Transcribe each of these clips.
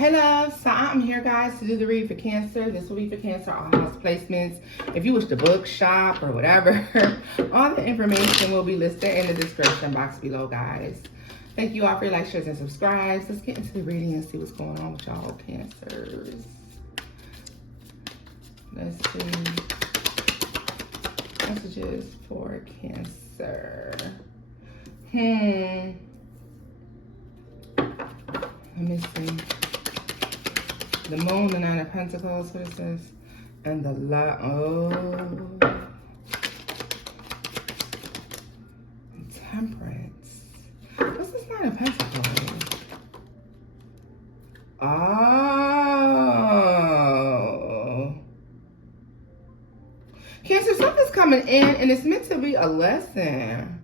Hey love, so I'm here guys to do the read for Cancer. This will be for Cancer, all house placements. If you wish to book, shop, or whatever, all the information will be listed in the description box below, guys. Thank you all for your likes, shares, and subscribes. Let's get into the reading and see what's going on with y'all Cancers. Let's see. Messages for Cancer. Let me see. The Moon, the Nine of Pentacles, what is this? And the Temperance. What's this Nine of Pentacles? Oh. Cancer, something's coming in and it's meant to be a lesson.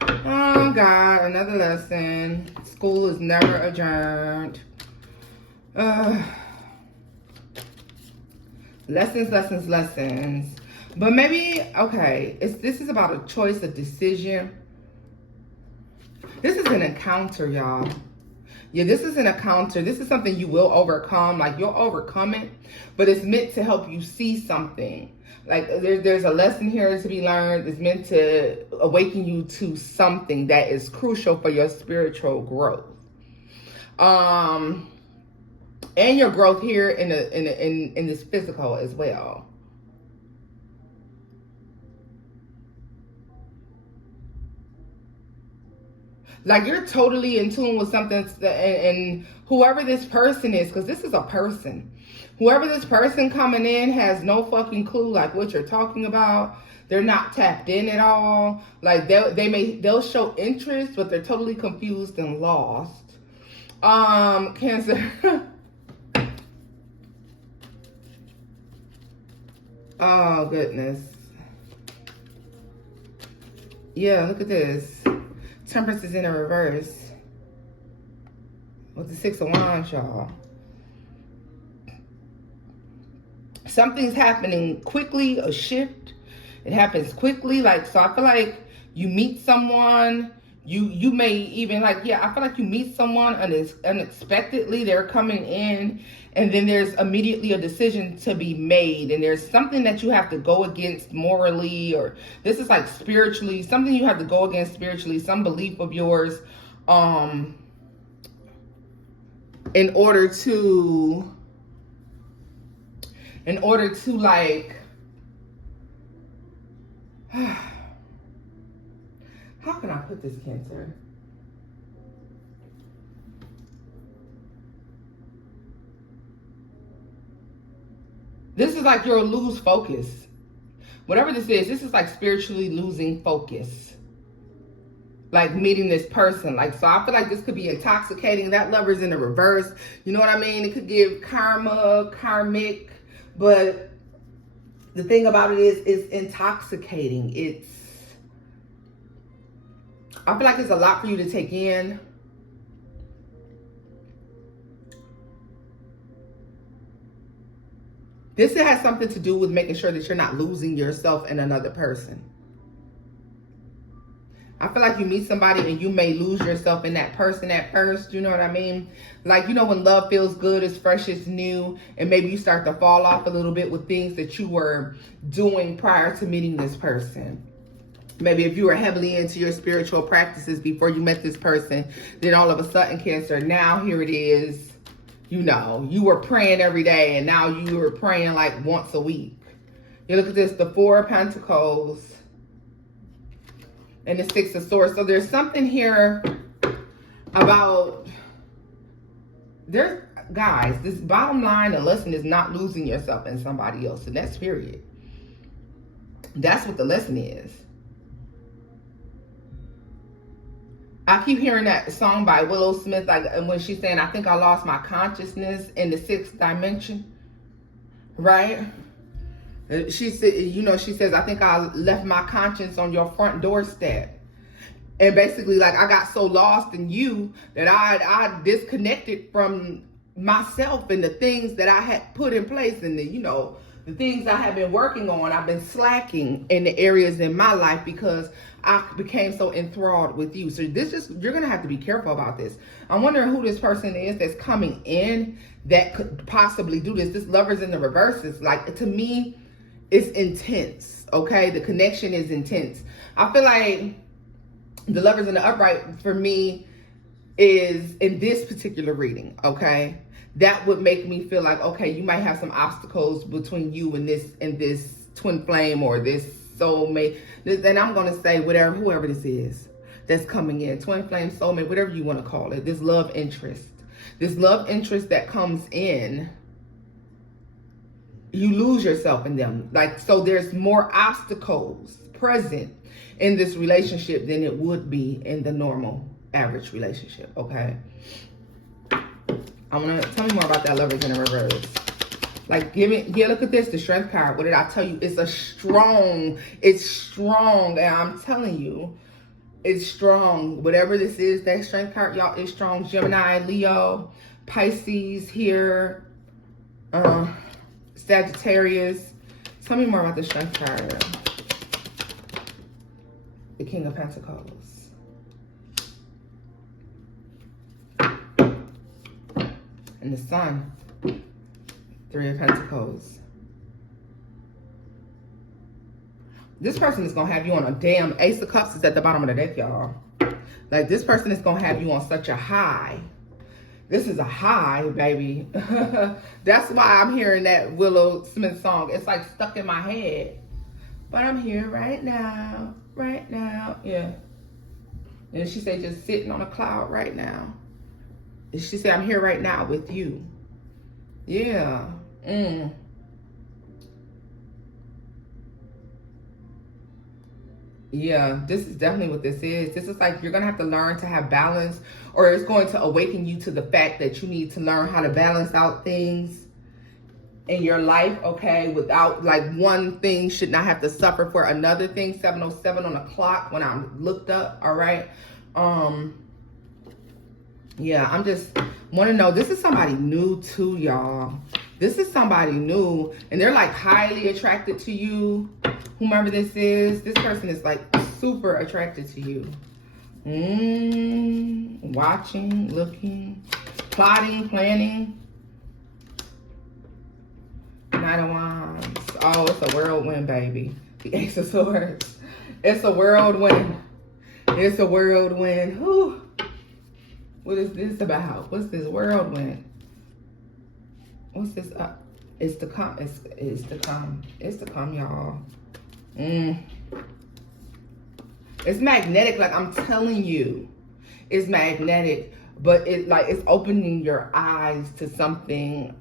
Oh God, another lesson. School is never adjourned. Lessons. But maybe, okay, this is about a choice, a decision. This is an encounter, y'all. Yeah, this is an encounter. This is something you will overcome. Like, you'll overcome it, but it's meant to help you see something. Like, there's a lesson here to be learned. It's meant to awaken you to something that is crucial for your spiritual growth. And your growth here in this physical as well. Like, you're totally in tune with something, and whoever this person is, because this is a person. Whoever this person coming in has no fucking clue, like, what you're talking about. They're not tapped in at all. Like, they'll show interest, but they're totally confused and lost. Cancer. Oh, goodness. Yeah, look at this. Temperance is in a reverse. With the Six of Wands, y'all. Something's happening quickly, a shift. It happens quickly. Like, so I feel like you meet someone. You may even, like, yeah, I feel like you meet someone unexpectedly. They're coming in, and then there's immediately a decision to be made, and there's something that you have to go against morally, or this is like spiritually, something you have to go against spiritually, some belief of yours, in order to like, how can I put this, Cancer? This is like you'll lose focus. Whatever this is like spiritually losing focus. Like meeting this person. Like, so I feel like this could be intoxicating. That Lover's in the reverse. You know what I mean? It could give karma, karmic. But the thing about it is, it's intoxicating. I feel like it's a lot for you to take in. This has something to do with making sure that you're not losing yourself in another person. I feel like you meet somebody and you may lose yourself in that person at first. You know what I mean? Like, you know, when love feels good, it's fresh, it's new, and maybe you start to fall off a little bit with things that you were doing prior to meeting this person. Maybe if you were heavily into your spiritual practices before you met this person, then all of a sudden, Cancer, now here it is, you know, you were praying every day and now you were praying like once a week. You look at this, the Four of Pentacles and the Six of Swords. So there's something here about, guys, this bottom line, the lesson is not losing yourself in somebody else. And that's period. That's what the lesson is. I keep hearing that song by Willow Smith, like, and when she's saying, I think I lost my consciousness in the sixth dimension, right? She said, you know, she says, I think I left my conscience on your front doorstep. And basically, like, I got so lost in you that I disconnected from myself and the things that I had put in place, and the, you know, the things I have been working on, I've been slacking in the areas in my life because I became so enthralled with you. So this is, you're going to have to be careful about this. I'm wondering who this person is that's coming in that could possibly do this. This Lovers in the reverse is like, to me, it's intense. Okay. The connection is intense. I feel like the Lovers in the upright for me is in this particular reading. Okay. That would make me feel like, okay, you might have some obstacles between you and this twin flame or this soulmate. And I'm going to say whatever, whoever this is that's coming in, twin flame, soulmate, whatever you want to call it, this love interest that comes in, you lose yourself in them. Like, so there's more obstacles present in this relationship than it would be in the normal average relationship. Okay. I want to tell me more about that Lovers in the reverse. Like, look at this, the Strength card. What did I tell you? It's strong, and I'm telling you, it's strong. Whatever this is, that Strength card, y'all, is strong. Gemini, Leo, Pisces here, Sagittarius. Tell me more about the Strength card. The King of Pentacles. And the Sun, Three of Pentacles. This person is going to have you on a damn Ace of Cups is at the bottom of the deck, y'all. Like, this person is going to have you on such a high. This is a high, baby. That's why I'm hearing that Willow Smith song. It's like stuck in my head. But I'm here right now. Right now. Yeah. And she said just sitting on a cloud right now. She said, I'm here right now with you. Yeah. Yeah, this is definitely what this is. This is like, you're going to have to learn to have balance, or it's going to awaken you to the fact that you need to learn how to balance out things in your life, okay? Without, like, one thing should not have to suffer for another thing. 7:07 on the clock when I looked up, all right? Yeah, I'm just want to know, this is somebody new too, y'all. This is somebody new, and they're like highly attracted to you. Whomever this is, this person is like super attracted to you. Watching, looking, plotting, planning. Knight of Wands. Oh, it's a whirlwind, baby. The Ace of Swords. It's a whirlwind. It's a whirlwind. Whew. What is this about? What's this whirlwind? What's this up? It's to come. It's to come. It's to come, y'all. It's magnetic, like I'm telling you. It's magnetic, but it's opening your eyes to something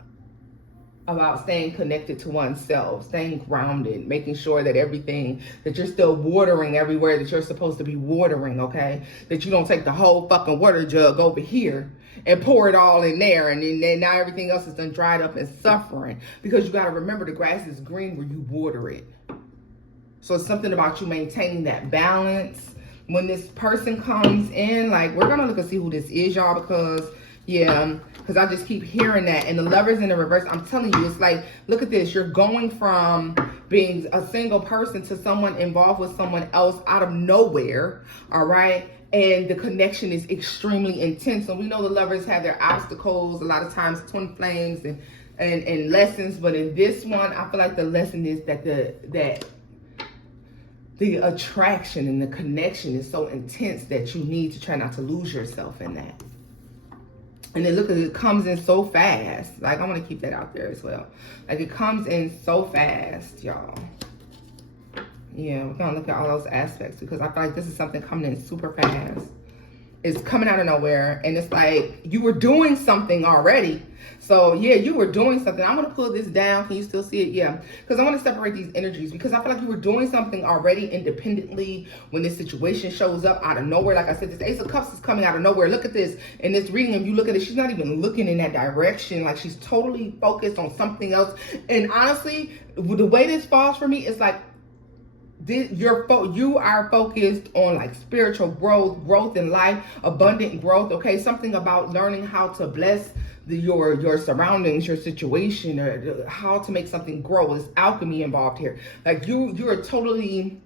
about staying connected to oneself, staying grounded, making sure that everything, that you're still watering everywhere that you're supposed to be watering, okay? That you don't take the whole fucking water jug over here and pour it all in there, and then now everything else is done dried up and suffering. Because you got to remember, the grass is green where you water it. So it's something about you maintaining that balance. When this person comes in, like, we're gonna look and see who this is, y'all, because I just keep hearing that. And the Lovers in the reverse, I'm telling you, it's like, look at this. You're going from being a single person to someone involved with someone else out of nowhere, all right? And the connection is extremely intense. And we know the Lovers have their obstacles, a lot of times twin flames and lessons. But in this one, I feel like the lesson is that the attraction and the connection is so intense that you need to try not to lose yourself in that. And then look at it, comes in so fast. Like, I want to keep that out there as well. Like, it comes in so fast, y'all. Yeah, we're going to look at all those aspects because I feel like this is something coming in super fast. It's coming out of nowhere. And it's like, you were doing something already. So, yeah, you were doing something. I'm going to pull this down. Can you still see it? Yeah. Because I want to separate these energies because I feel like you were doing something already independently when this situation shows up out of nowhere. Like I said, this Ace of Cups is coming out of nowhere. Look at this. In this reading, if you look at it, she's not even looking in that direction. Like, she's totally focused on something else. And honestly, the way this falls for me, it's like you are focused on like spiritual growth in life, abundant growth. Okay, something about learning how to bless your surroundings, your situation, or how to make something grow. There's alchemy involved here. Like you are totally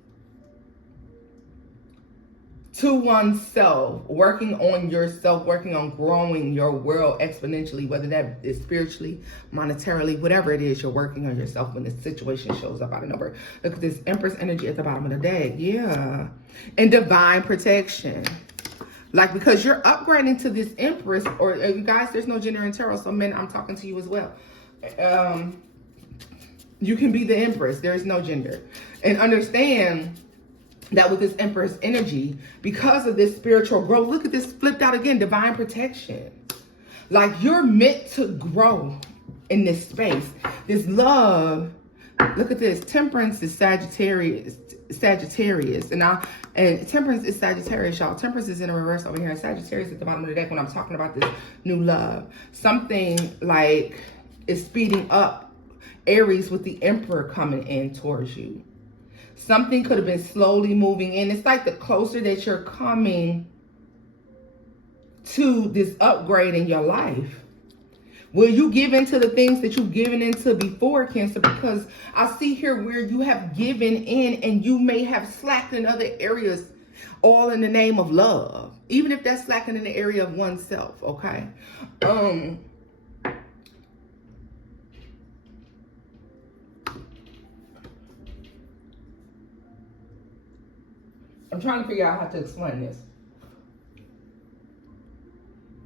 to oneself, working on yourself, working on growing your world exponentially, whether that is spiritually, monetarily, whatever it is, you're working on yourself when this situation shows up out of nowhere. Look at this Empress energy at the bottom of the deck. Yeah. And divine protection. Like, because you're upgrading to this Empress, or you guys, there's no gender in tarot, so men, I'm talking to you as well. You can be the Empress. There is no gender. And understand that with this Empress energy, because of this spiritual growth, look at this flipped out again, divine protection. Like, you're meant to grow in this space. This love, look at this, Temperance is Sagittarius, and Temperance is Sagittarius, y'all. Temperance is in a reverse over here. Sagittarius at the bottom of the deck when I'm talking about this new love. Something like is speeding up. Aries with the Emperor coming in towards you. Something could have been slowly moving in. It's like the closer that you're coming to this upgrade in your life. Will you give into the things that you've given into before, Cancer? Because I see here where you have given in and you may have slacked in other areas, all in the name of love. Even if that's slacking in the area of oneself, okay? I'm trying to figure out how to explain this.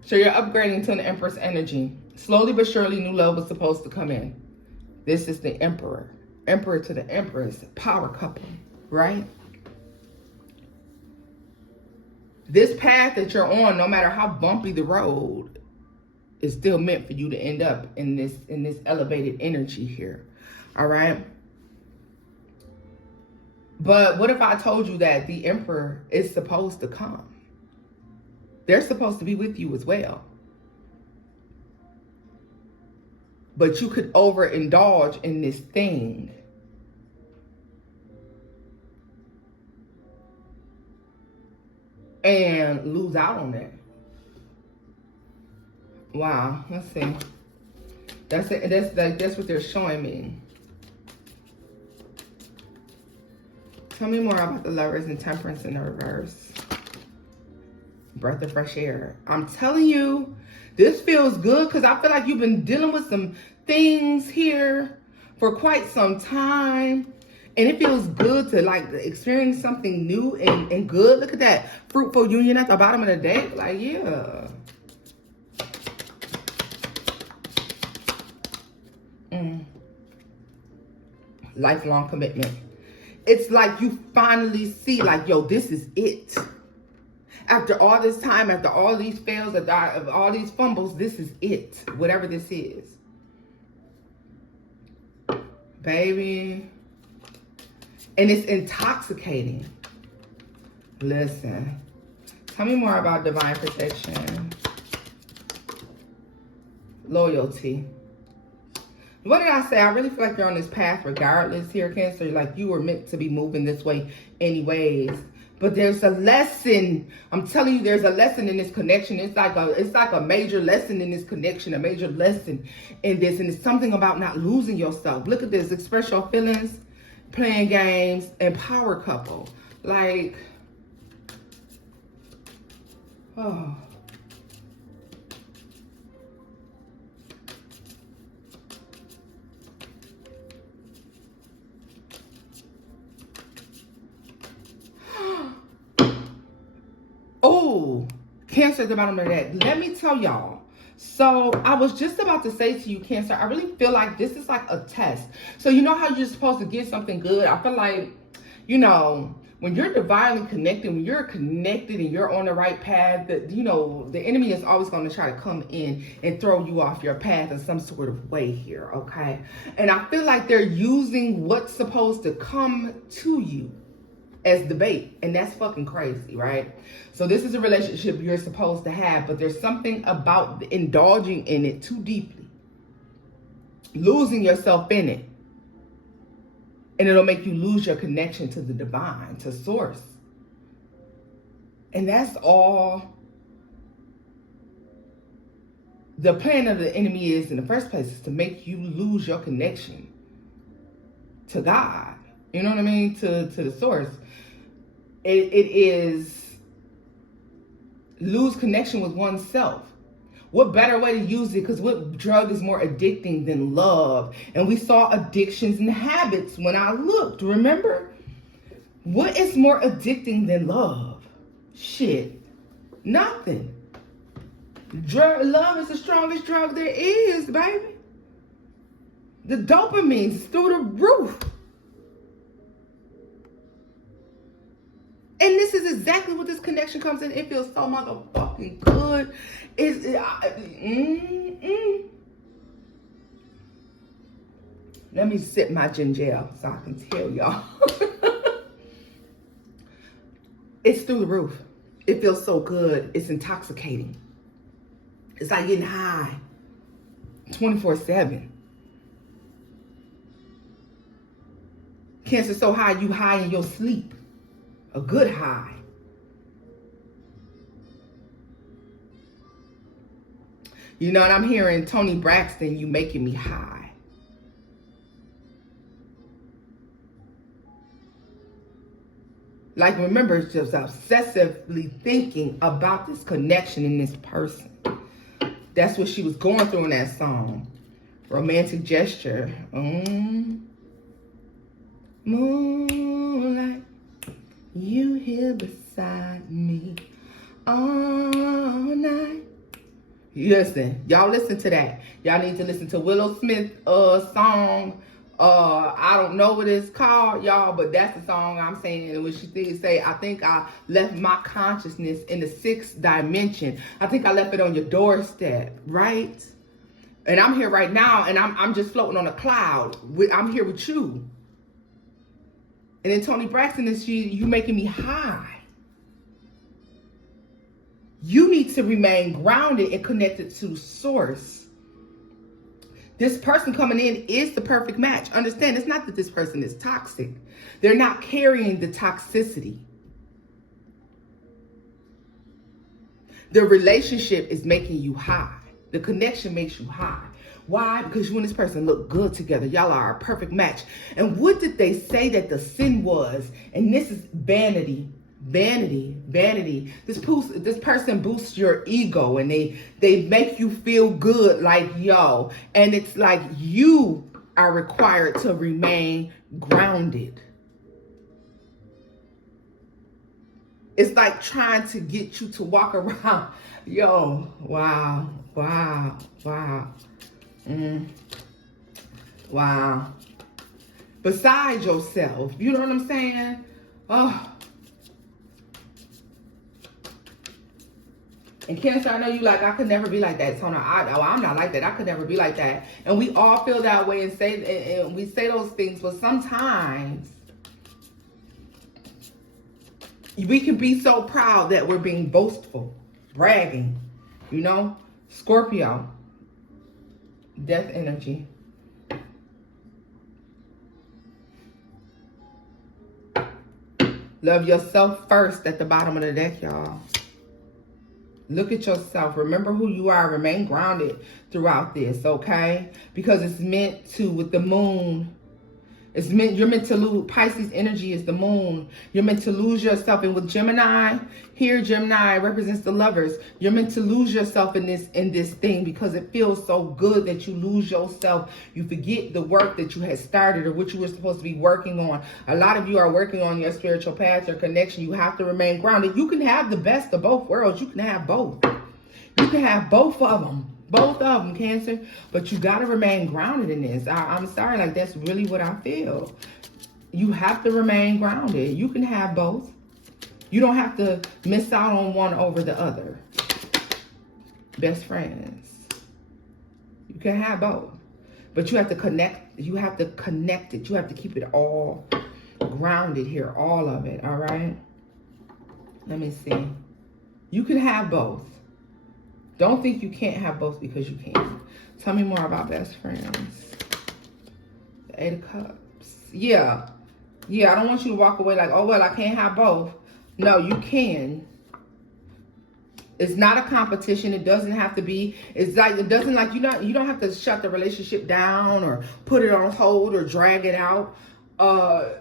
So you're upgrading to an Empress energy. Slowly but surely, new love was supposed to come in. This is the Emperor. Emperor to the Empress. Power couple, right? This path that you're on, no matter how bumpy the road, is still meant for you to end up in this elevated energy here. All right? But what if I told you that the Emperor is supposed to come? They're supposed to be with you as well. But you could overindulge in this thing. And lose out on that. Wow, let's see. That's what they're showing me. Tell me more about the Lovers and Temperance in the reverse. Breath of fresh air. I'm telling you, this feels good because I feel like you've been dealing with some things here for quite some time. And it feels good to like experience something new and good. Look at that fruitful union at the bottom of the deck. Like, yeah. Lifelong commitment. It's like you finally see, like, yo, this is it. After all this time, after all these fails, after all these fumbles, this is it. Whatever this is. Baby. And it's intoxicating. Listen. Tell me more about divine protection. Loyalty. What did I say? I really feel like you're on this path regardless here, Cancer. Like you were meant to be moving this way anyways. But there's a lesson. I'm telling you, there's a lesson in this connection. It's like a major lesson in this connection, a major lesson in this. And it's something about not losing yourself. Look at this. Express your feelings, playing games, and power couple. Like, oh. Oh, Cancer at the bottom of that. Let me tell y'all. So I was just about to say to you, Cancer, I really feel like this is like a test. So you know how you're supposed to get something good? I feel like, you know, when you're divinely connected, when you're connected and you're on the right path, that, you know, the enemy is always going to try to come in and throw you off your path in some sort of way here, okay? And I feel like they're using what's supposed to come to you as the bait, and that's fucking crazy, right? So this is a relationship you're supposed to have, but there's something about indulging in it too deeply, losing yourself in it, And it'll make you lose your connection to the divine, to source. And that's all the plan of the enemy is in the first place, is to make you lose your connection to God. You know what I mean? To the source. It is lose connection with oneself. What better way to use it? Because what drug is more addicting than love? And we saw addictions and habits when I looked, remember? What is more addicting than love? Shit, nothing. Love is the strongest drug there is, baby. The dopamine's through the roof. And this is exactly what this connection comes in. It feels so motherfucking good. Let me sip my ginger so I can tell y'all. It's through the roof. It feels so good. It's intoxicating. It's like getting high 24/7. Cancer so high, you high in your sleep. A good high. You know what I'm hearing? Tony Braxton, you making me high. Like, remember, just obsessively thinking about this connection in this person. That's what she was going through in that song. Romantic gesture. Moonlight, you here beside me all night. Listen, y'all listen to that. Y'all need to listen to Willow Smith song. I don't know what it's called, y'all, but that's the song I'm saying. And when she say, I think I left my consciousness in the 6th dimension. I think I left it on your doorstep, right? And I'm here right now, and I'm just floating on a cloud. I'm here with you. And then Tony Braxton is you making me high. You need to remain grounded and connected to source. This person coming in is the perfect match. Understand, it's not that this person is toxic. They're not carrying the toxicity. The relationship is making you high. The connection makes you high. Why? Because you and this person look good together. Y'all are a perfect match. And what did they say that the sin was? And this is vanity. Vanity, vanity. This person boosts your ego, and they make you feel good, like, yo. And it's like you are required to remain grounded. It's like trying to get you to walk around. Yo, wow, wow, wow. Wow. Beside yourself. You know what I'm saying? Oh. And Cancer, I know you like, I could never be like that, Tona. I'm not like that. I could never be like that. And we all feel that way and we say those things, but sometimes we can be so proud that we're being boastful, bragging, you know? Scorpio, death energy. Love yourself first at the bottom of the deck, y'all. Look at yourself. Remember who you are. Remain grounded throughout this, okay? Because it's meant to, with the moon, you're meant to lose. Pisces energy is the moon. You're meant to lose yourself. And with Gemini, here Gemini represents the lovers. You're meant to lose yourself in this thing because it feels so good that you lose yourself. You forget the work that you had started or what you were supposed to be working on. A lot of you are working on your spiritual path, your connection. You have to remain grounded. You can have the best of both worlds. You can have both. You can have both of them. Both of them, Cancer. But you got to remain grounded in this. I'm sorry, like, that's really what I feel. You have to remain grounded. You can have both. You don't have to miss out on one over the other. Best friends. You can have both. But you have to connect. You have to connect it. You have to keep it all grounded here. All of it. All right? Let me see. You can have both. Don't think you can't have both because you can. Tell me more about best friends. The 8 of Cups. Yeah. Yeah, I don't want you to walk away like, oh, well, I can't have both. No, you can. It's not a competition. It doesn't have to be. It's like, it doesn't like, you don't have to shut the relationship down or put it on hold or drag it out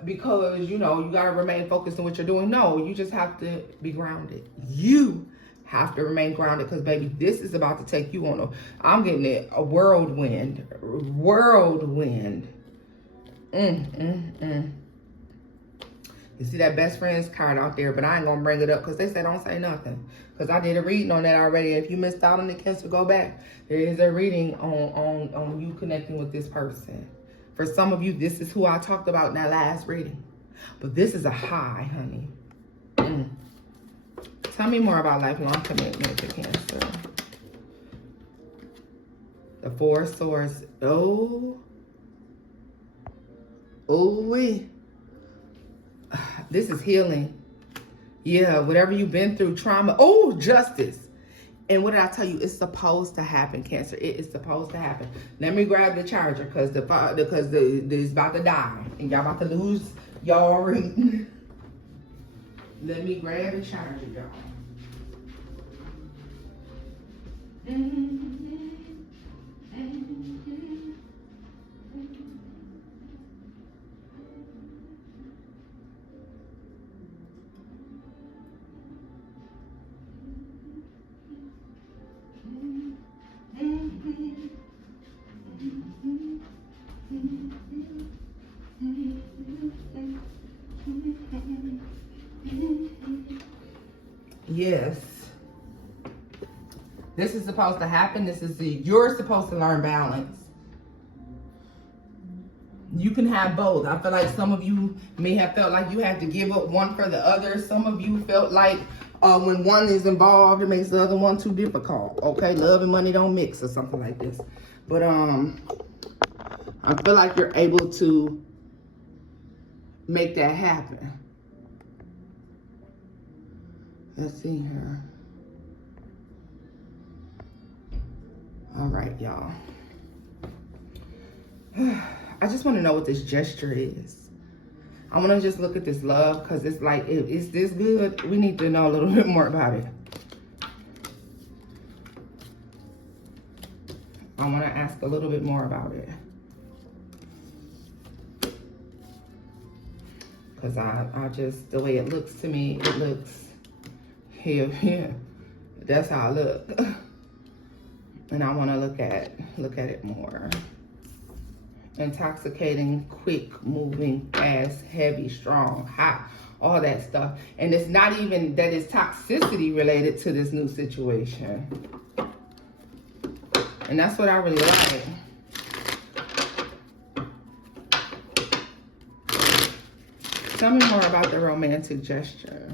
because, you got to remain focused on what you're doing. No, you just have to be grounded. You have to remain grounded because, baby, this is about to take you on I'm getting it, a whirlwind. Whirlwind. You see that best friends card out there, but I ain't gonna bring it up because they say don't say nothing. Because I did a reading on that already. If you missed out on it, Cancer, go back. There is a reading on you connecting with this person. For some of you, this is who I talked about in that last reading. But this is a high, honey. Tell me more about lifelong commitment to Cancer. The Four of Swords. This is healing. Yeah, whatever you've been through, trauma. Oh, justice. And what did I tell you? It's supposed to happen, Cancer. It is supposed to happen. Let me grab the charger because it's about to die. And y'all about to lose y'all reading. Let me grab the charger, y'all. Yes. This is supposed to happen. You're supposed to learn balance. You can have both. I feel like some of you may have felt like you had to give up one for the other. Some of you felt like when one is involved, it makes the other one too difficult. Okay, love and money don't mix or something like this. But I feel like you're able to make that happen. Let's see here. All right, y'all. I just want to know what this gesture is. I want to just look at this love because it's like, is this good? We need to know a little bit more about it. I want to ask a little bit more about it. Because I just, the way it looks to me, it looks here. That's how I look. And I want to look at it more. Intoxicating, quick, moving, fast, heavy, strong, hot, all that stuff. And it's not even that it's toxicity related to this new situation. And that's what I really like. Tell me more about the romantic gesture.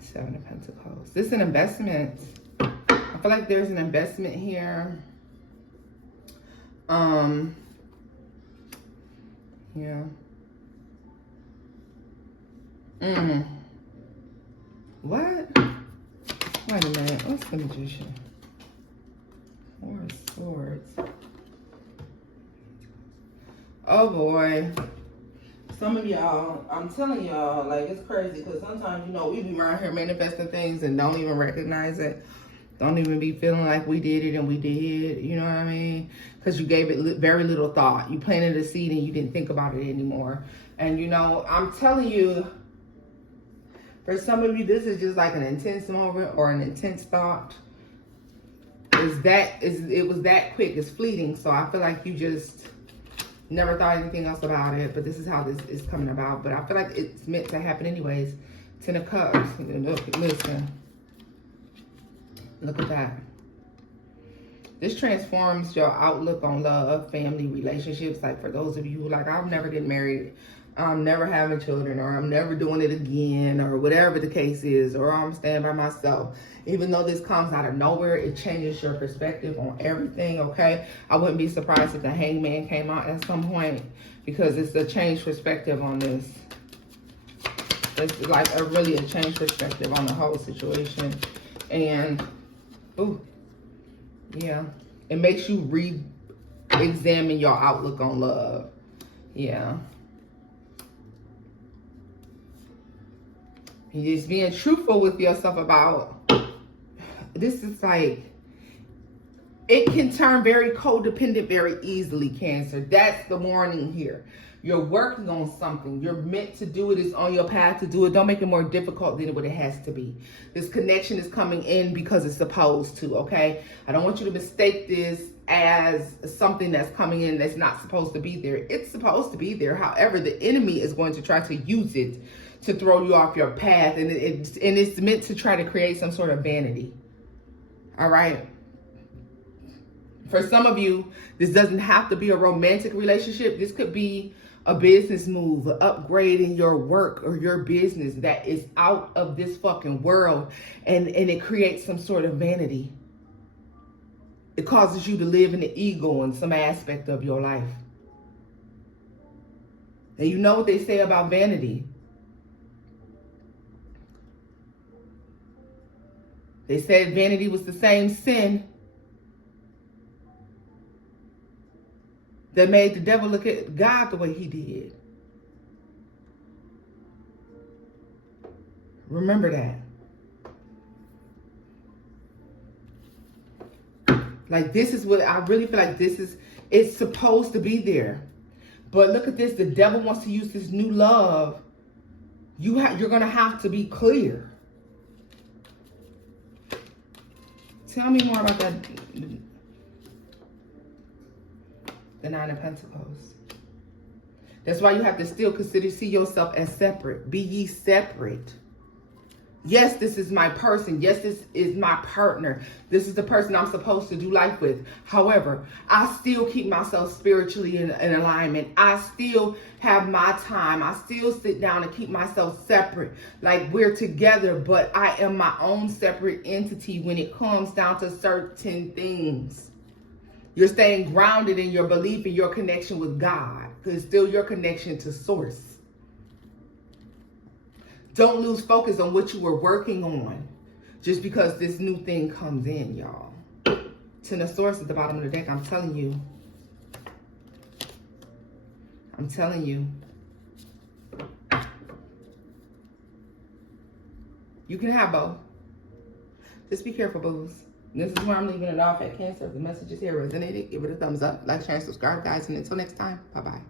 Seven of Pentacles. This is an investment. I feel like there's an investment here. Yeah. What? Wait a minute. What's the Magician? Four of Swords. Oh boy. Some of y'all, I'm telling y'all, like, it's crazy because sometimes, we be around here manifesting things and don't even recognize it. Don't even be feeling like we did it and we did, you know what I mean? Because you gave it very little thought. You planted a seed and you didn't think about it anymore. And, I'm telling you, for some of you, this is just like an intense moment or an intense thought. It was that quick. It's fleeting. So I feel like you just never thought anything else about it. But this is how this is coming about. But I feel like it's meant to happen anyways. Ten of Cups. Listen. Look at that. This transforms your outlook on love, family, relationships. Like for those of you like, I'll never get married, I'm never having children, or I'm never doing it again, or whatever the case is, or I'm staying by myself. Even though this comes out of nowhere, it changes your perspective on everything, okay? I wouldn't be surprised if the Hangman came out at some point because it's a changed perspective on this. It's like really a changed perspective on the whole situation. And ooh, yeah. It makes you re-examine your outlook on love. Yeah. And just being truthful with yourself about, this is like, it can turn very codependent very easily, Cancer. That's the warning here. You're working on something. You're meant to do it. It's on your path to do it. Don't make it more difficult than what it has to be. This connection is coming in because it's supposed to, okay? I don't want you to mistake this as something that's coming in that's not supposed to be there. It's supposed to be there. However, the enemy is going to try to use it to throw you off your path. And it's meant to try to create some sort of vanity. All right? For some of you, this doesn't have to be a romantic relationship. This could be a business move, an upgrade in your work or your business that is out of this fucking world. And it creates some sort of vanity. It causes you to live in the ego in some aspect of your life. And you know what they say about vanity. They said vanity was the same sin that made the devil look at God the way he did. Remember that. Like, this is what I really feel like it's supposed to be there. But look at this. The devil wants to use this new love. You're going to have to be clear. Tell me more about that. The Nine of Pentacles. That's why you have to still see yourself as separate. Be ye separate. Yes, this is my person. Yes, this is my partner. This is the person I'm supposed to do life with. However, I still keep myself spiritually in alignment. I still have my time. I still sit down and keep myself separate. Like, we're together, but I am my own separate entity when it comes down to certain things. You're staying grounded in your belief in your connection with God, because it's still your connection to source. Don't lose focus on what you were working on just because this new thing comes in, y'all. Ten of Swords at the bottom of the deck. I'm telling you. I'm telling you. You can have both. Just be careful, booze. This is where I'm leaving it off at, Cancer. If the message is here resonated, give it a thumbs up, like, share, and subscribe, guys. And until next time, bye-bye.